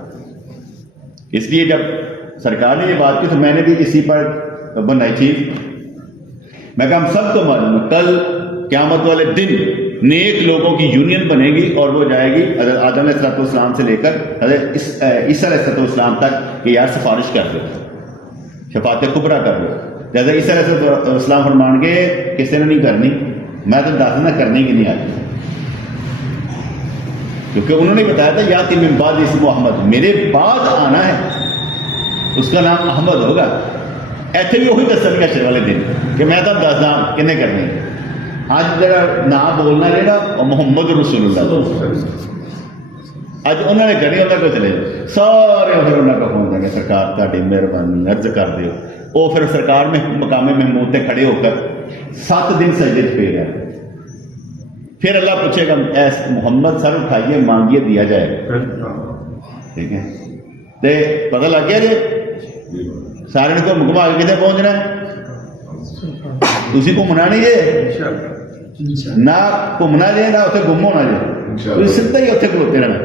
اس لیے جب سرکار نے یہ بات کی تو میں نے بھی اسی پر بنائی چیز، میں کہا ہم سب کو معلوم ہے کل قیامت والے دن نیک لوگوں کی یونین بنے گی، اور وہ جائے گی حضرت آدم علیہ الصلوۃ والسلام سے لے کر حضرت عیسیٰ علیہ الصلوۃ والسلام تک کہ یار سفارش کر دو، شفاعت کبریٰ کر دو۔ جیسے عیسیٰ علیہ الصلوۃ والسلام فرمان گے کسی نے نہیں کرنی، میں تو دس نہ کرنے کی نہیں آتی، کیونکہ انہوں نے بتایا تھا یاتی من بعد اسمہ احمد، میرے بعد آنا ہے اس کا نام احمد ہوگا۔ ایسے بھی وہی دسن گے حشر والے دن کہ میں تو دسدا کنے کرنی۔ آج جڑا نام بولنا رہے گا محمد رسول اللہ، اج انہوں نے کرنی، انہوں کو چلے جائے سارے پھر انہوں کا پہنچ جائیں گے سرکار تاری مہربانی عرض کر دیو۔ وہ پھر سرکار میں مقام محمود تے کھڑے ہو کر 7 دن سجدے پہ رہے، پھر اللہ پوچھے گا ایس محمد سر اٹھائیے مانگیے دیا جائے گا، ٹھیک ہے؟ تے پتہ لگ گیا جی سارے کو حکم آگے کتنے پہنچنا ہے، تھی گھومنا نہیں جی، نہ گھومنا جی نہ اتنے گم ہونا جی، تھی سیدھا ہی اتنے کھلوتے رہنا،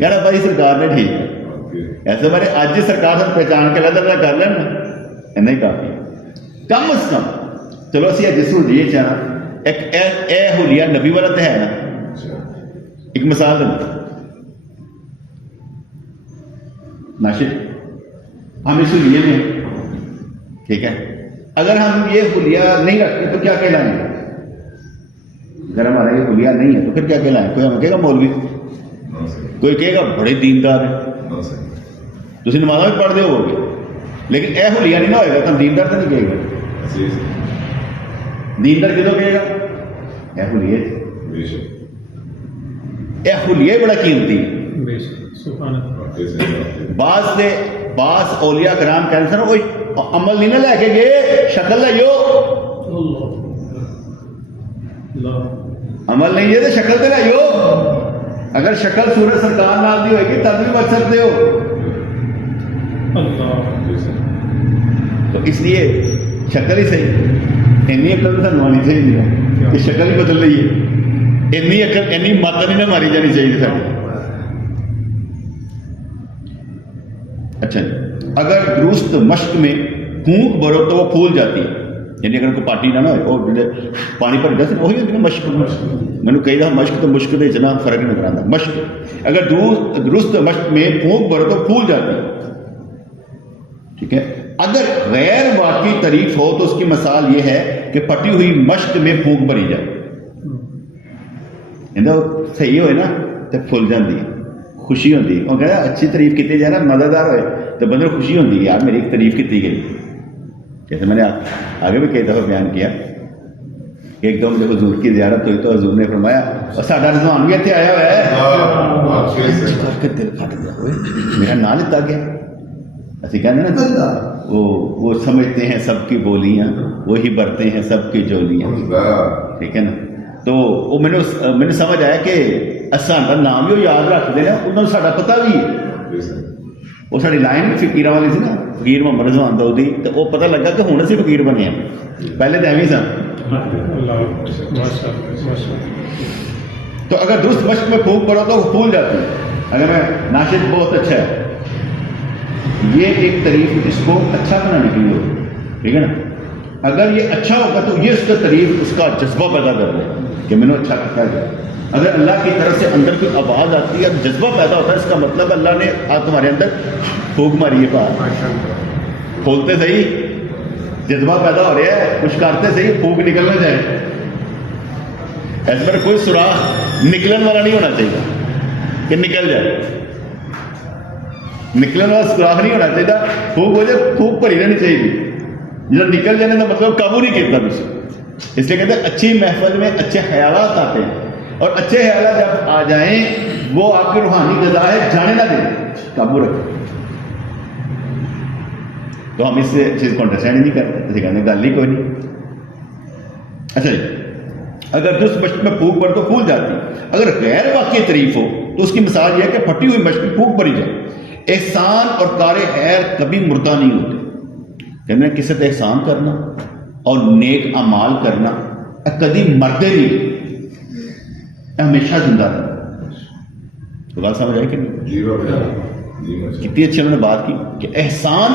کہنا بھائی سرکار نے ٹھیک ہے۔ ایسے بارے اج سرکار سے پہچان کے لگا کر لینا، نہیں کافی کم از کم۔ چلو اسی اج سہولیے چاہ ایک اے حلیہ نبی والا تو ہے نا، ایک مثال دیتا ناشد، ہم اس حلیے میں ٹھیک ہے، اگر ہم یہ حلیہ نہیں رکھتے تو کیا کہلائیں گے؟ اگر ہمارا یہ حلیہ نہیں ہے تو پھر کیا کہلائیں؟ کوئی ہمیں کہے گا مولوی، کوئی کہے گا بڑے دیندار ہیں، تھی نمازیں بھی پڑھتے ہو گے، لیکن اے حلیہ نہیں نہ ہوئے گا تو دیندار تو نہیں کہے گا۔ دیندار کدوں کہے گا؟ اے حلیہ، اے حلیہ بڑا قیمتی ہے۔ بعض اولیاء کرام کہتے ہیں کوئی عمل نہیں نہ لے کے گئے، شکل لائیو، عمل نہیں ہے تو شکل تو لائیو، اگر شکل سورج سرکار نال دی ہوئے گی تب بھی بچ سکتے ہو۔ تو اس لیے شکل ہی صحیح، اینی عقل تو ہونی چاہیے کہ شکل ہی بدل رہی ہے، اینی عقل اینی مت نہیں نہ ماری جانی چاہیے ساری۔ اچھا اگر درست مشق میں پھونک بھرو تو وہ پھول جاتی ہے، یعنی اگر کوئی پارٹی نہ ہو پانی بھر جائے وہی ہوتی ہے مشق۔ میں نے کہی تھا مشق تو مشق تو اتنا فرق نہیں کراتا، مشق اگر درست مشق میں پھونک بھرو تو پھول جاتی ہے، ٹھیک ہے۔ اگر غیر واقعی تعریف ہو تو اس کی مثال یہ ہے کہ پھٹی ہوئی مشق میں پھونک بھری جائے، صحیح ہوئے نا تو پھول جاتی ہے، خوشی ہوتی وہ کہنا اچھی تعریف کی جائے نا مزیدار ہوئے تو بندے کو خوشی ہوتی ہے یار میری ایک تعریف کی گئی. جیسے میں نے آگے بھی کئی دفعہ بیان کیا کہ ایک دم جب حضور کی زیارت ہوئی تو حضور نے فرمایا اور ساڈا رضوان بھی اتنے آیا ہوا ہے کر کے دل پھٹ گیا ہوئے میرا نام لیتا گیا. اسی کہتے ہیں نا وہ سمجھتے ہیں سب کی بولیاں وہی برتے ہیں سب کی جولیاں. ٹھیک ہے نا. تو وہ میں نے سمجھ آیا کہ ساڈا نام بھی وہ یاد رکھتے ہیں انہوں نے ساڈا پتہ بھی ہے. وہ ساری لائن بھی فقیراں والی سی نا فقیر محمد رضوان داؤدی تو وہ پتہ لگا کہ ہوں اسی فقیر بنے ہیں پہلے تو ایویں سن. تو اگر درست مشق میں پھونک پڑو تو وہ پھول جاتی ہے. اگر میں ناشد بہت اچھا ہے یہ ایک تعریف اس کو اچھا بنانے کے لیے ہو. ٹھیک ہے نا. اگر یہ اچھا ہوگا تو یہ اس کا تعریف اس کا جذبہ پیدا کر دے کہ میں نے اچھا کیا گیا. اگر اللہ کی طرف سے اندر کوئی آواز آتی ہے جذبہ پیدا ہوتا ہے اس کا مطلب اللہ نے آج تمہارے اندر پھونک ماری ہے. باہر کھولتے صحیح جذبہ پیدا ہو رہا ہے کچھ کرتے صحیح پھونک نکلنا چاہیے. ایسے پر کوئی سوراخ نکلن والا نہیں ہونا چاہیے کہ نکل جائے. نکلن والا سوراخ نہیں ہونا چاہیے. پھونک ہو جائے پھونک بھری رہنی چاہیے. جب نکل جانے کا مطلب قابو نہیں کیتا تجھے. اس لیے کہتے ہیں اچھی محفل میں اچھے خیالات آتے ہیں اور اچھے خیالات جب آ جائیں وہ آپ کی روحانی غذا ہے جانے نہ دیں قابو رکھیں. تو ہم اس چیز کو انڈرسٹینڈ نہیں کرتے اسی کہتے ہیں گل ہی کوئی نہیں. اچھا جی اگر درست مشق میں پھونک پڑ تو پھول جاتی. اگر غیر واقعی تعریف ہو تو اس کی مثال یہ ہے کہ پھٹی ہوئی مشق میں پھونک پڑی جائے. احسان اور کار خیر کبھی مردہ نہیں ہوتے. کہتے ہیں کسی سے احسان کرنا اور نیک اعمال کرنا کبھی مردے نہیں ہمیشہ زندہ رہنا. تو بات سمجھ آئی کہ نہیں؟ کتنی اچھی انہوں نے بات کی کہ احسان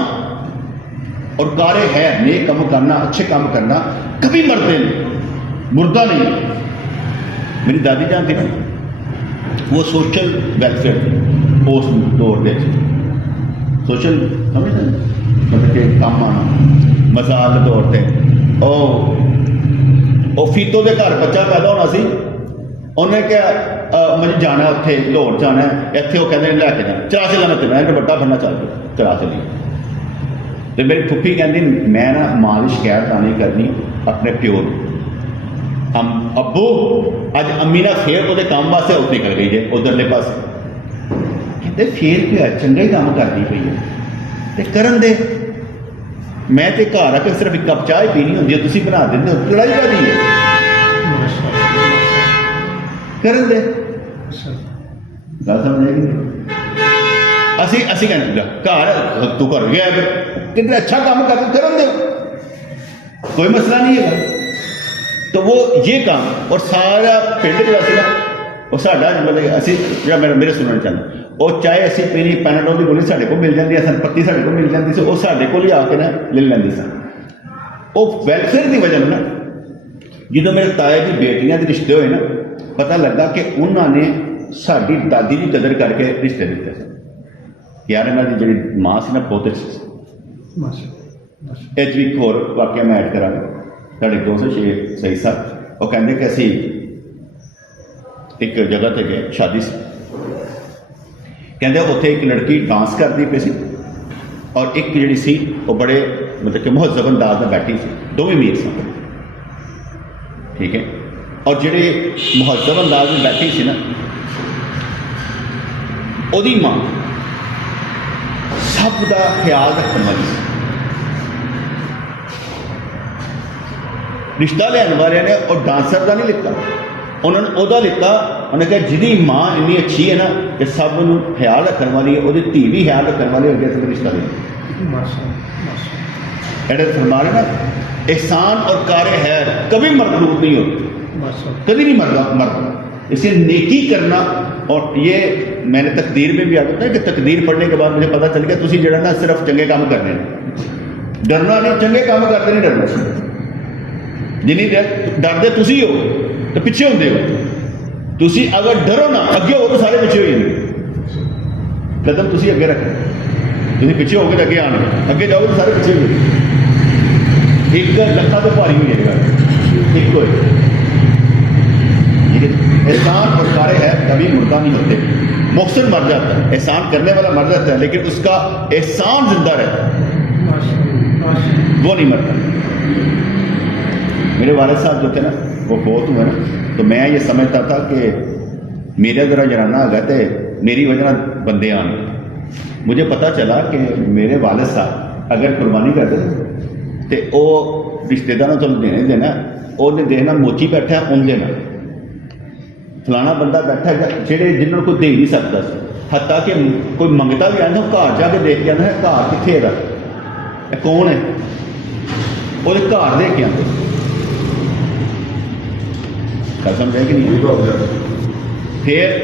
اور کار خیر نیک کام کرنا اچھے کام کرنا کبھی مرتے نہیں مردہ نہیں. میری دادی جان تھی نا وہ سوشل ویلفیئر تھی اس دور کے سوشل سمجھتے ہیں مطلب کہ کام آنا مزاج کے طور پہ وہ فیتو کے گھر بچہ پیدا ہونا سی انہیں کیا مجھے جانا ہے اتنے لاہور جانا ہے اتنے وہ کہتے ہیں لے کے جانا چلا سے لانا چلنا ہے بڑا بننا چل گیا چلا سے لیا. تو میری پھپھی کہتی میں نا ماں کی شکایت نہیں کرنی اپنے پیو ابو اج امی نے پھر وہ کام واسطے اتنے نکل گئی ہے ادھرلے پاس. کہتے پھر کیا چنگا ہی کام کرنی پی ہے کرن دے. میں تو گھر آ کے صرف ایک کپ چائے پینی ہوتی ہے تھی بنا دیں لڑائی کا دی ہے کرن دے. گل سمجھ آئی اسی کہنے گھر تو کر گیا کتنے اچھا کام کر کرن دے کوئی مسئلہ نہیں ہے. تو وہ یہ کام اور سارا پنڈ جا سا وہ ساڈا مطلب اسی جا میرے سننا چاہنا وہ چاہے اسی پینی پیناڈول کی گولی سارے کو مل جاتی ہے سن پتی سارے کو مل جاتی سی وہ سارے کو ہی آ کے نا لے لینی سن. وہ ویلفیئر کی وجہ نا جدو میرے تایا کی بیٹیاں کے رشتے ہوئے نا پتہ لگا کہ انہوں نے ساری دادی کی قدر کر کے رشتے دیتے سن. یار یہاں کی جی ماں سی نا بہت اچھی سی. ایک اور واقعہ میں ایڈ کرا ساڑھے 206 صحیح صاحب وہ کہتے کہ اسی ایک جگہ تے گئے شادی سے کہتے اتنے ایک لڑکی ڈانس کرتی پی سی اور ایک جڑی سی وہ بڑے مطلب کہ مہذب انداز میں بیٹھی سی دونوں میر سن. ٹھیک ہے. اور جڑے مہذب انداز میں بیٹھی سی نا وہی ماں سب کا خیال رکھنے والی سی. رشتہ لین والے نے اور ڈانسر کا نہیں لکھا انہوں نے وہ لکھا انہیں کہا جی ماں اینی اچھی ہے نا کہ سب خیال رکھنے والی ہے وہ دھی بھی خیال رکھنے والی ہے اگے رشتہ لے ایڈے فرما رہے نا احسان اور کار خیر کبھی مردود نہیں ہوتی کبھی نہیں مرد. اسے نیکی کرنا اور یہ میں نے تقدیر میں بھی آتا ہے کہ تقدیر پڑھنے کے بعد مجھے پتا چل گیا تھی جڑا نا صرف چنگے کام کرنے ڈرنا نہیں چنگے کام کرتے نہیں ڈرنا. جنہیں ڈرتے تھی ہو تو پیچھے ہوتے ہو تھی اگر ڈرو نا اگے ہو تو سارے پیچھے ہو جائیں. قدم تھی اگے رکھنا تھی پیچھے ہو کے تو اگے آنا اگے جاؤ تو سارے پیچھے ہو جائیں. ایک لکھا تو بھاری ہو جائے گا ایک کو احسان اور سارے ہے کبھی مردہ نہیں ہوتے. محسن مر جاتا ہے، احسان کرنے والا مر جاتا ہے، لیکن اس کا احسان زندہ رہتا ہے، وہ نہیں مرتا۔ میرے والد صاحب جو تھے نا وہ بہت ہوئے نا، تو میں یہ سمجھتا تھا کہ میرے ذرا جنانا آ گیا تے میری وجہ بندے آن۔ مجھے پتہ چلا کہ میرے والد صاحب اگر قربانی کرتے تو وہ رشتے داروں کو دینے دینا، انہیں دینا موچی بیٹھا ہے ان دینا، فلانا بندہ بیٹھا ہے جہے جنہوں کو دے نہیں سکتا سی، حتیٰ کہ کوئی منگتا بھی آتا گھر جا کے دیکھ کے آنا ہے گھر کتنے ہے کون ہے، وہ گھر دے کے آتے گل سمجھ کہ نہیں۔ پھر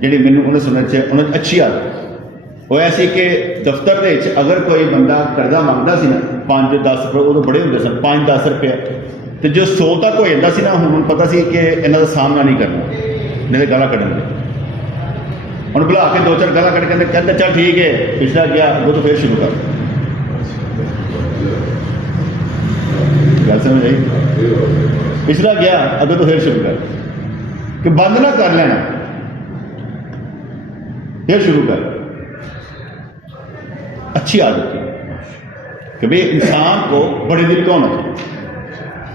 جی مینو انہیں سمجھ انہیں اچھی عادت وہ ایسی کہ دفتر دے اگر کوئی بندہ قرضہ منگتا سی نا 5-10 روپئے، وہ تو بڑے ہوتے سن 5-10 روپئے، تو جو 100 تک ہو جاتا سی نا، ہوں پتا سی کہ یہاں کا سامنا نہیں کرنا، نہیں تو گالا کھڑیں گے، انہوں بلا کے 2-4 گالا کھڑ کے کہتے چل ٹھیک ہے، پچھلا گیا وہ تو پھر شروع کر گل سمجھ آئی، پچھلا گیا اگر تو پھر شروع کر کہ بند نہ کر لینا، پھر شروع کر۔ اچھی عادت ہے کہ بھئی انسان کو بڑے دل کا ہونا چاہیے،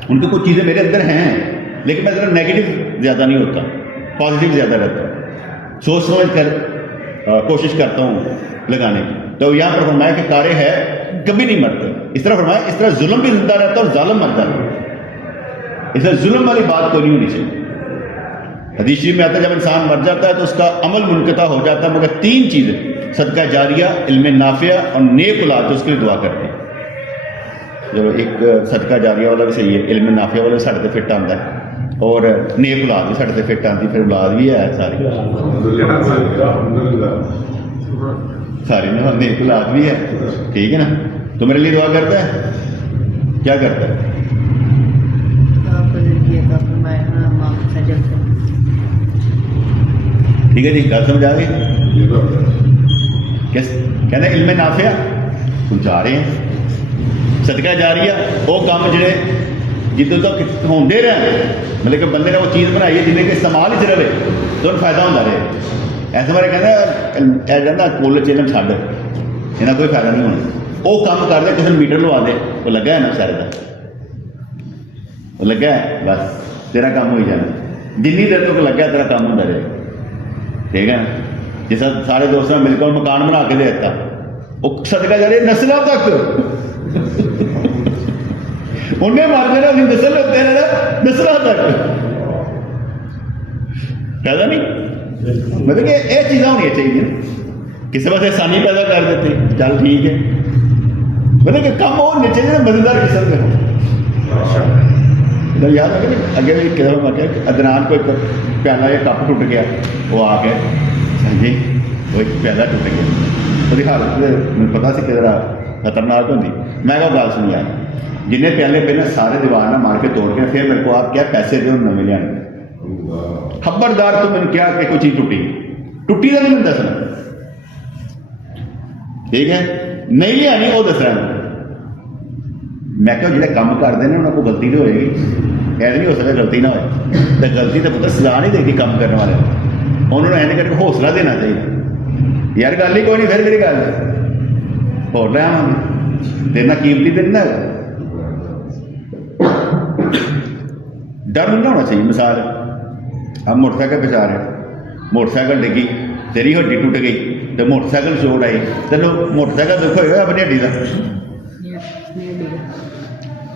ان کی کچھ چیزیں میرے اندر ہیں لیکن میں ذرا نیگیٹو زیادہ نہیں ہوتا، پازیٹیو زیادہ رہتا ہوں، سوچ سمجھ کر کوشش کرتا ہوں لگانے کی۔ تو یہاں پر فرمایا کہ کارے ہے کبھی نہیں مرتے، اس طرح فرمایا اس طرح ظلم بھی زندہ رہتا ہے اور ظالم مرتا ہے، اس طرح ظلم والی بات کوئی نہیں ہونی چاہیے۔ حدیث شریف میں آتا ہے جب انسان مر جاتا ہے تو اس کا عمل منقطع ہو جاتا ہے، مگر 3 چیزیں صدقہ جاریہ، علم نافع اور نیک اولاد جو اس کے لیے دعا کرتے ہیں۔ چلو ایک صدقہ جاریہ والا بھی صحیح ہے، علم نافع والا بھی سارے تے فٹ آتا ہے، اور نیک اولاد بھی سارے تے فٹ آتی، پھر اولاد بھی ہے ساری ساری نا، نیک اولاد بھی ہے، ٹھیک ہے نا۔ تو میرے لیے دعا کرتا ہے، کیا کرتا ہے؟ ٹھیک ہے جی، گل سمجھ آ گئی؟ کہنا علم نافع پہنچا رہے ہیں، صدقہ جاریہ وہ کام جڑے جدوں تک ہوندے رہے، مطلب کہ بندے نے وہ چیز بنائی ہے جنہیں کہ استعمال ہی رہے تو فائدہ ہوتا رہے۔ ایسے بارے کہنا کول چلن چھڈ، یہاں کوئی فائدہ نہیں ہونا، وہ کام کر دے، کسی میٹر لوا دے، وہ لگا ہے نا شہر کا، وہ لگا ہے بس تیرا کام ہو ہی جانا، جنی دیر تک لگا تیرا کام ہوتا رہے، ٹھیک ہے نا۔ جس سارے دوستوں نے مل کر مکان بنا کے دے دیتا، وہ صدقہ جاریہ نسلوں تک، انہیں مار دینا اپنی نسل ہوتے ہیں نسلوں تک، فائدہ نہیں۔ مطلب کہ یہ چیزاں ہونی چاہیے، کسی پاس آسانی پیدا کر دیتے چل ٹھیک ہے، مطلب کہ کم ہونے چاہیے مزیدار قسم کے ہو۔ یاد ہے کہ اگے بھی کہہ رہا کہ ادنان کو ایک پیالہ یا کپ ٹوٹ گیا، وہ آ کے جی وہ ایک پیالہ ٹوٹ گیا، وہی حالت مجھے پتا سی کہ ذرا خطرناک ہوتی، میں کہا گل سنی آ جن پیالے پہ سارے دیوار نہ مار کے توڑ کے پھر میرے کو آپ کیا پیسے دو نہ ملے، خبردار تو میں نے کیا کہ کوئی چیز ٹوٹی کا نہیں میں دسنا، ٹھیک ہے نہیں لیا نہیں وہ دس رہا، میں کہ جڑے کام کرتے ہیں انہوں کو غلطی تو ہوئے گی، ایسا نہیں ہو سکتا غلطی نہ ہوئے، تو غلطی تو پتہ سزا نہیں دے گی کام کرنے والے، انہوں نے ایسے کر کے حوصلہ دینا چاہیے، یار گل ہی کوئی نہیں پھر میری گل ہو رہا ہوں دینا قیمتی دن نہ ڈر نہیں ہونا چاہیے۔ مثال ہم موٹر سائیکل پہ جا رہے ہیں، موٹر سائیکل ڈگی، تیری ہڈی ٹوٹ گئی تو موٹر سائیکل چوٹ آئی، تینوں موٹر سائیکل دکھ ہوئے گا اپنی ہڈی کا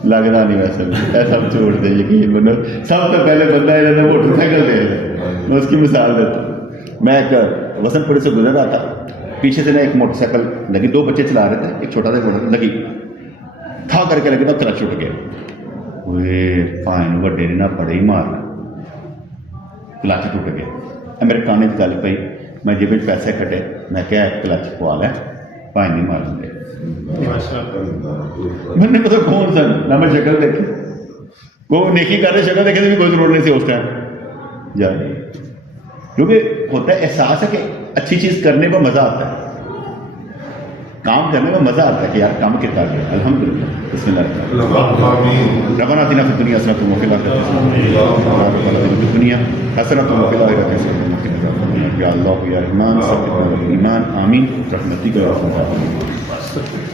لگنا نہیں، ویسے سب چھوڑ دے یقین بنو، سب تو پہلے بندہ ہے جب موٹر سائیکل دے، میں اس کی مثال دیتا ہوں۔ میں ایک وسنت پوری سے گزر رہا تھا، پیچھے سے نا ایک موٹر سائیکل لگی، 2 بچے چلا رہے تھے، ایک چھوٹا سا لگی تھا کر کے لگی تو کلچ چھوٹ گیا، فائن وڈے نے نہ بڑے ہی مارنا، کلچ ٹوٹ گیا، میرے کانے کی گل پئی، میں جیب پیسے کٹے، میں کیا کلچ پوا لے بھائی نہیں مار دیں، میں نے پتا کون سن نہ میں شکل دیکھی، وہ نیکی کر رہے شکل دیکھے بھی کوئی ضرورت نہیں تھی اس ٹائم جا رہی، کیونکہ ہوتا ہے احساس ہے کہ اچھی چیز کرنے کو مزہ آتا ہے، کام کرنے میں مزہ آتا ہے کہ یار کام کتنا گیا. الحمدللہ. بسم اللہ الرحمن الرحیم. ربنا آتنا فی الدنیا حسنۃ وفی الآخرۃ حسنۃ وقنا الدنیا حسنۃ وفی الآخرۃ حسنۃ وقنا عذاب النار. یا اللہ یا رحمان ثبتنا بالایمان آمین برحمتک یا ارحم الراحمین.